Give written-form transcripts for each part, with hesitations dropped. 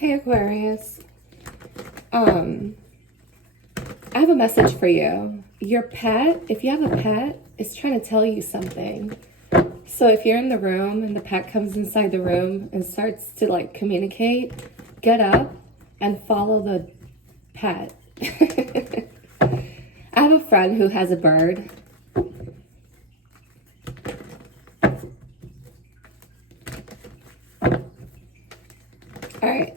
Hey Aquarius, I have a message for you. Your pet, if you have a pet, is trying to tell you something. So if you're in the room and the pet comes inside the room and starts to like communicate, get up and follow the pet. I have a friend who has a bird. All right.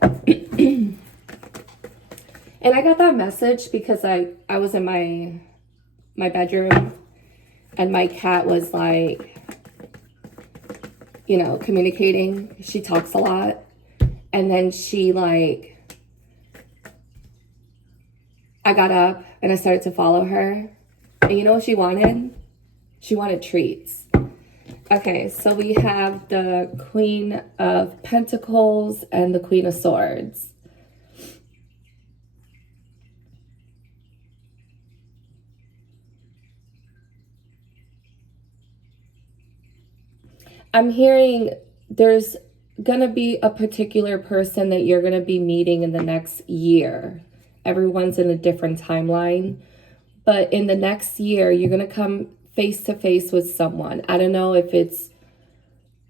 And I got that message because I was in my bedroom and my cat was like, communicating. She talks a lot. And then I got up and I started to follow her. And you know what she wanted? She wanted treats. Okay, so we have the Queen of Pentacles and the Queen of Swords. I'm hearing there's going to be a particular person that you're going to be meeting in the next year. Everyone's in a different timeline. But in the next year, you're going to come face to face with someone. I don't know if it's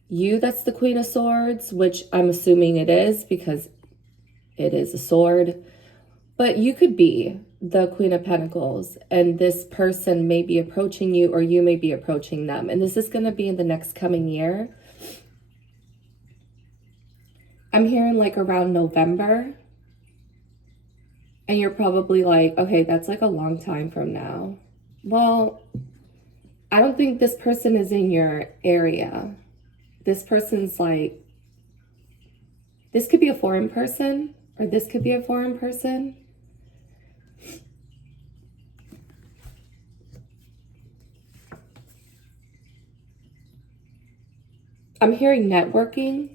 you that's the Queen of Swords, which I'm assuming it is because it is a sword. But you could be the Queen of Pentacles, and this person may be approaching you or you may be approaching them. And this is going to be in the next coming year. I'm hearing like around November. And you're probably like, okay, that's like a long time from now. Well, I don't think this person is in your area. This person's like, this could be a foreign person, or this could be a foreign person. I'm hearing networking.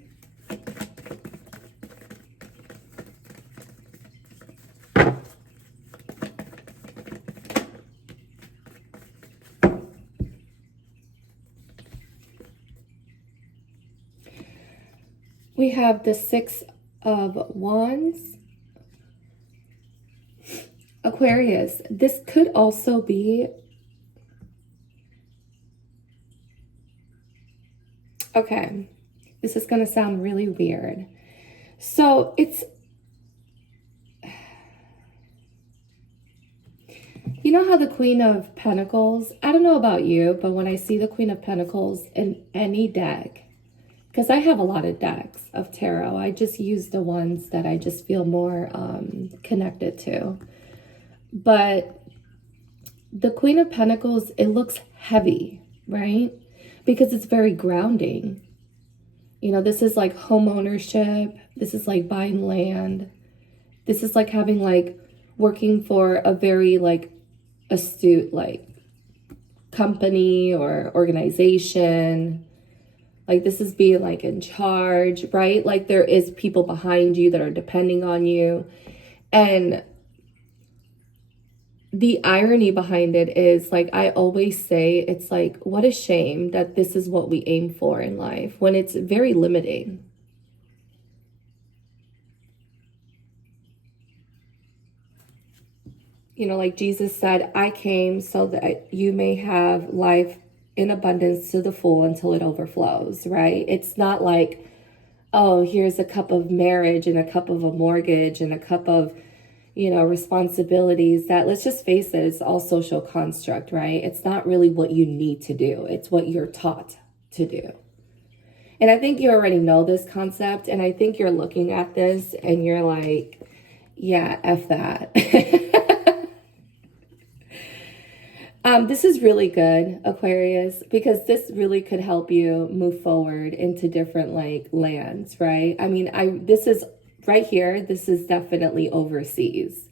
We have the Six of Wands. Aquarius, this could also be, okay, this is going to sound really weird. So it's, you know how the Queen of Pentacles, I don't know about you, but when I see the Queen of Pentacles in any deck, because I have a lot of decks of tarot, I just use the ones that I just feel more connected to. But the Queen of Pentacles, it looks heavy, right? Because it's very grounding. You know, this is like home ownership. This is like buying land. This is like having like working for a very like astute like company or organization. Like this is being like in charge, right? Like there is people behind you that are depending on you. And the irony behind it is, like I always say, it's like, what a shame that this is what we aim for in life when it's very limiting. You know, like Jesus said, I came so that you may have life in abundance to the full until it overflows, right? It's not like, oh, here's a cup of marriage and a cup of a mortgage and a cup of, responsibilities that, let's just face it, it's all social construct, right? It's not really what you need to do. It's what you're taught to do. And I think you already know this concept. And I think you're looking at this and you're like, yeah, F that. This is really good, Aquarius, because this really could help you move forward into different like lands, right? I mean, this is right here. This is definitely overseas.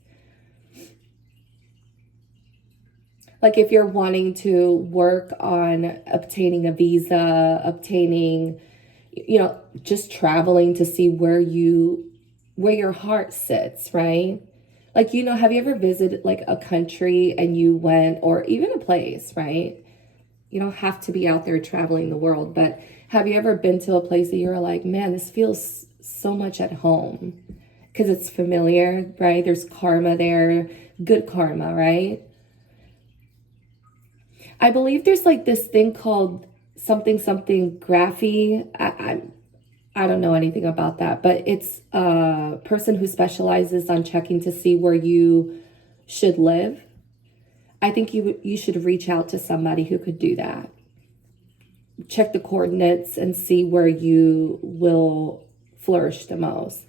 Like if you're wanting to work on obtaining a visa, just traveling to see where your heart sits, right? Like, have you ever visited like a country and you went, or even a place, right? You don't have to be out there traveling the world, but have you ever been to a place that you're like, man, this feels so much at home? because it's familiar, right? There's karma there, good karma, right? I believe there's like this thing called something graphy. I don't know anything about that, but it's a person who specializes on checking to see where you should live. I think you should reach out to somebody who could do that. Check the coordinates and see where you will flourish the most.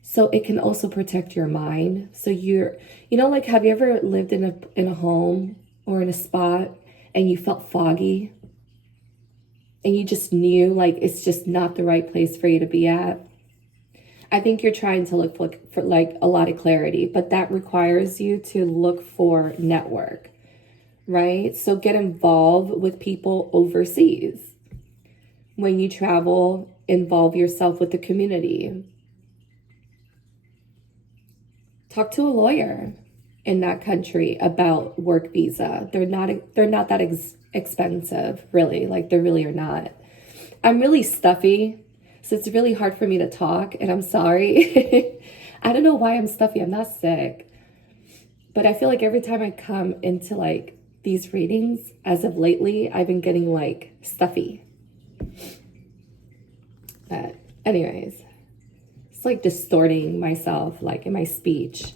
So it can also protect your mind. So like, have you ever lived in a home or in a spot and you felt foggy and you just knew like it's just not the right place for you to be at? I think you're trying to look for like a lot of clarity, but that requires you to look for network, right? So get involved with people overseas. When you travel, involve yourself with the community. Talk to a lawyer in that country about work visa. They're not that expensive, really. Like, they really are not. I'm really stuffy, so it's really hard for me to talk, and I'm sorry. I don't know why I'm stuffy. I'm not sick. But I feel like every time I come into like these readings, as of lately, I've been getting like stuffy. But anyways, it's like distorting myself, like in my speech.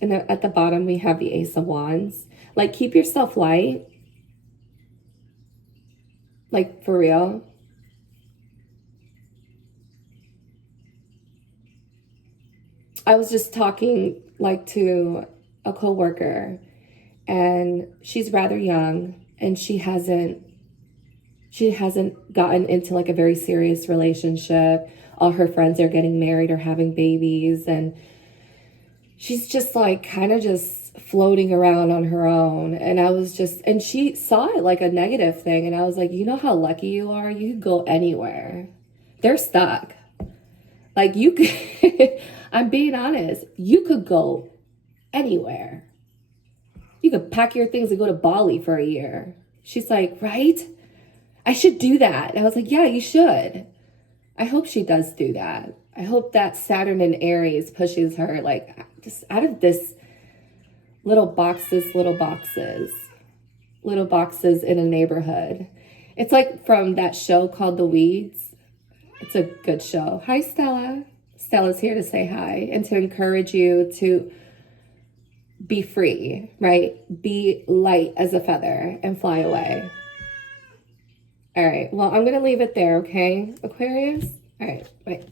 And then at the bottom, we have the Ace of Wands. Like, keep yourself light. Like, for real. I was just talking like to a coworker, and she's rather young, and she hasn't gotten into like a very serious relationship. All her friends are getting married or having babies, and she's just like kind of just floating around on her own. And and she saw it like a negative thing, and I was like, you know how lucky you are? You could go anywhere. They're stuck. Like, you could, I'm being honest, you could go anywhere. You could pack your things and go to Bali for a year. She's like, right? I should do that. And I was like, yeah, you should. I hope she does do that. I hope that Saturn in Aries pushes her like just out of this little boxes in a neighborhood. It's like from that show called The Weeds. It's a good show. Hi, Stella. Stella's here to say hi and to encourage you to be free, right? Be light as a feather and fly away. All right. Well, I'm going to leave it there, okay, Aquarius? All right. Bye.